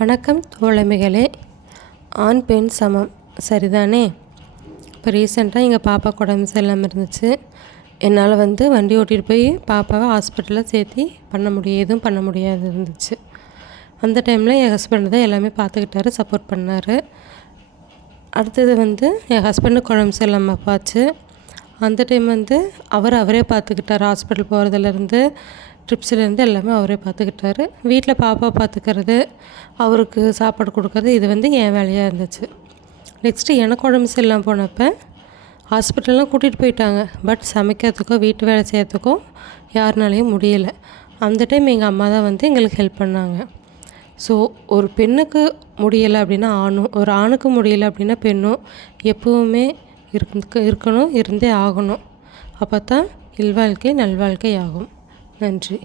வணக்கம் தோழமைகளே. ஆண் பெண் சமம் சரிதானே? இப்போ ரீசெண்டாக எங்கள் பாப்பாவுக்கு உடம்பு சரியில்லாமல் இருந்துச்சு. என்னால் வண்டி ஓட்டிகிட்டு போய் பாப்பாவை ஹாஸ்பிட்டலில் சேர்த்தி எதுவும் பண்ண முடியாது இருந்துச்சு. அந்த டைமில் என் ஹஸ்பண்ட் தான் எல்லாமே பார்த்துக்கிட்டாரு, சப்போர்ட் பண்ணார். அடுத்தது என் ஹஸ்பண்டுக்கு உடம்பு சரியில்லாமல் போச்சு. அந்த டைம் அவரே பார்த்துக்கிட்டார். ஹாஸ்பிட்டல் போகிறதுலேருந்து ட்ரிப்ஸ்லேருந்து எல்லாமே அவரே பார்த்துக்கிட்டாரு. வீட்டில் பாப்பா பார்த்துக்கிறது, அவருக்கு சாப்பாடு கொடுக்கறது, இது என் வேலையாக இருந்துச்சு. நெக்ஸ்ட்டு எனக்கு உடம்பு சரியில்லாமல் போனப்போ ஹாஸ்பிட்டல்லாம் கூட்டிகிட்டு போயிட்டாங்க. பட் சமைக்கிறதுக்கோ வீட்டு வேலை செய்கிறதுக்கோ யாருனாலையும் முடியலை. அந்த டைம் எங்கள் அம்மா தான் எங்களுக்கு ஹெல்ப் பண்ணாங்க. ஸோ ஒரு பெண்ணுக்கு முடியலை அப்படின்னா ஆணும், ஒரு ஆணுக்கு முடியலை அப்படின்னா பெண்ணும் எப்போவுமே இருக்கணும், இருந்தே ஆகணும். அப்போ தான் இல்வாழ்க்கை நல்வாழ்க்கை ஆகும். நன்றி.